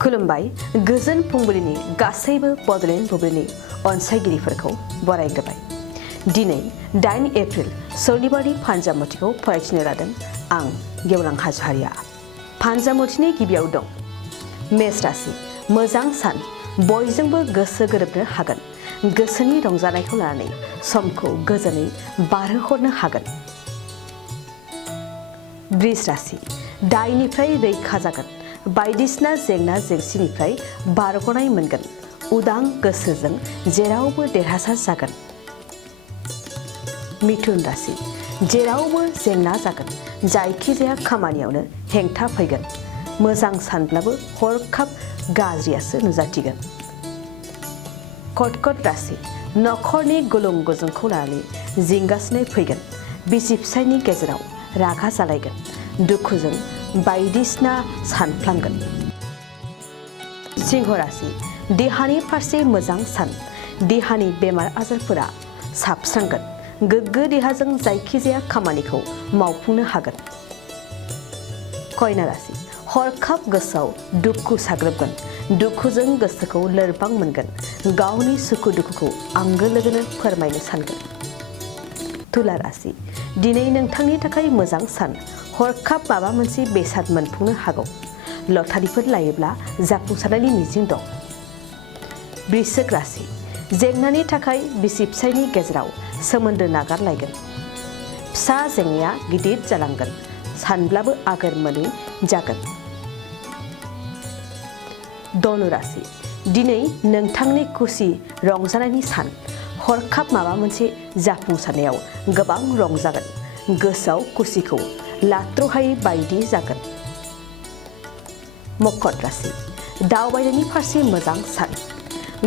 खुलुमबाय गोजोन फुंबिलिनि गासैबो बड'लेण्ड बुब्लिनि अनसायगिरिफोरखौ बरायग्रोबाय। दिनै 8 एप्रिल सनिबारनि फानजामुथिखौ फरायथिनो लादों आं गेवलां हाज'वारिया। फानजामुथिनि गिबियाव दं मेष राशि मोजां सान बयजोंबो गोसो गोरोबनो हागोन। गोसोनि रंजानायखौ लानानै समखौ गोजोनै बारहोहरनो हागोन। वृष राशि दायनिफ्राय रैखा जागोन। बायदिसिना जेंना जेंसिनिफ्राय बारग'नाय मोनगोन। उदां गोसोजों जेरावबो देरहासार जागोन। मिथुन राशि जेरावबो जेंना जागोन। जायखिजाया खामानियावनो हेंथा फैगोन। मोजां सानब्लाबो हरखाब गाज्रियासो नुजाथिगोन। कर्कट राशि नखरनि गुलुं गुजुंखौ लानानै जिंगासिनाय फैगोन। बिसि फिसायनि गेजेराव रागा जालायगोन। दुखुजों बायदिसिना सानफ्लांगोन। सिंह राशि देहानि फारसे मोजां सान। देहानि बेमार आजारफोरा साबस्रांगोन। गोग्गो देहाजों जायखिजाया खामानिखौ मावफुंनो हागोन। कन्या राशि हरखाब गोसोआव दुखु साग्लोबगोन। दुखुजों गोसोखौ लोरबां मोनगोन। गावनि सुखु दुखुखौ आंगो लोगोनो फोरमायनो सानगोन। तुला राशि दिनै नोंथांनि थाखाय मोजां सान। हरखाब माबा मोनसे बेसाद मोनफुंनो हागौ। लटारिफोर लायोब्ला जाफुंसारनायनि मिजिं दं। वृश्चिक राशि जेंनानि थाखाय बिसि फिसायनि गेजेराव सोमोन्दो नागारलायगोन। फिसा जेंनाया गिदिर जालांगोन। सानब्लाबो आगोर मोनै जागोन। धनु राशि दिनै नोंथांनि खुसि रंजानायनि सान। हरखाब माबा मोनसे जाफुंसारनायाव गोबां रंजागोन। गोसोआव खुसिखौ लाथ्र'हायै बायदि जागोन। मकर राशि दावबायनायनि फारसे मोजां सान।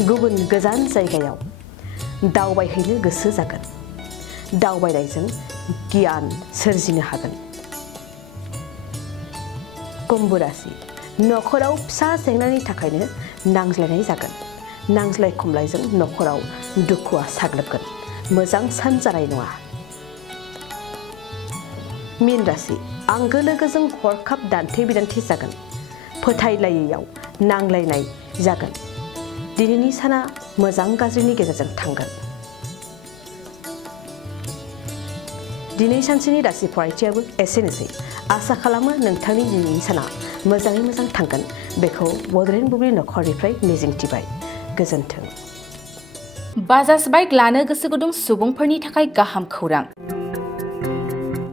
गुबुन गोजान जायगायाव दावबायहैनो गोसो जागोन। दावबायनायजों गियान सोरजिनो हागोन। कुम्भ राशि नखराव फिसा जेंनानि थाखायनो नांज्लायनाय जागोन। नांज्लाय खमलायजों नखराव दुखुआ साग्लोबगोन। मोजां सान जानाय नङा। मीन राशि आंगो लोगोजों हरखाब दान्थे बिदान्थे जागोन। फोथायलायैयाव नांलायनाय जागोन। दिनैनि साना मोजां गाज्रिनि गेजेरजों थांगोन। दिनै सानसेनि राशि फरायथियाबो एसेनोसै। आसा खालामो नोंथांनि दिनैनि साना मोजाङै मोजां थांगोन बेखौ बड'लेण्ड बुब्लि नखरनिफ्राय मिजिंथिबाय। गोजोन्थों। बाजाज बाइक लानो गोसो गुदुं सुबुंफोरनि थाखाय गाहाम खौरां।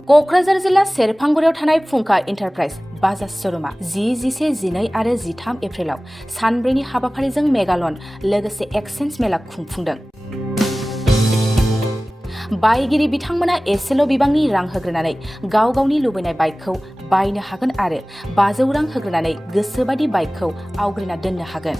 क'क्राझार जिल्ला सेरफांगुरियाव थानाय फुंखा इन्टारप्राइज बाजाज श'रुमा 10, 11, 12 आरो 13 एप्रिलाव सानब्रैनि हाबाफारिजों मेगालन लोगोसे एक्सचेन्ज मेला खुंफुंदों। बायगिरि बिथांमोना एसेल' बिबांनि रां होग्रोनानै गाव गावनि लुबैनाय बाइकखौ बायनो हागोन आरो 500 रां होग्रोनानै गोसोबादि बाइकखौ आवग्रिना दोननो हागोन।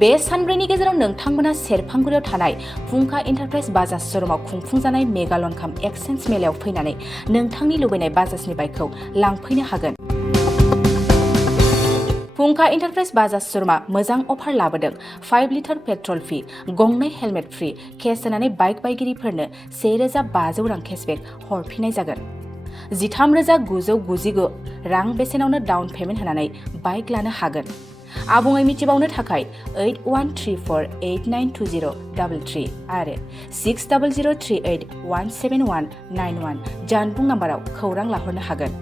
बे सानब्रैनि गेजेराव नोंथांमोना सेरफांगुरियाव थानाय फुंखा इन्टारप्राइज बाजाज श'रुमाव खुंफुंजानाय मेगालन काम एक्सचेन्ज मेलायाव फैनानै नोंथांनि लुबैनाय बाजाजनि बाइकखौ लांफैनो हागोन। फुंखा इन्टारप्राइज बाजाज श'रुमा मोजां अफार लाबोदों। 5 लिटार पेट्रल फ्रि, गंनै हेलमेट फ्रि, केस होनानै बाइक बायगिरिफोरनो 1500 रां केसबेक हरफिननाय जागोन। 13,999 रां बेसेनावनो डाउन पेमेन्ट होनानै बाइक लानो हागोन। आबुङै मिथिबावनो थाखाय 8134892033 आरो 6003817191 जानबुं नाम्बाराव खौरां लाहरनो हागोन।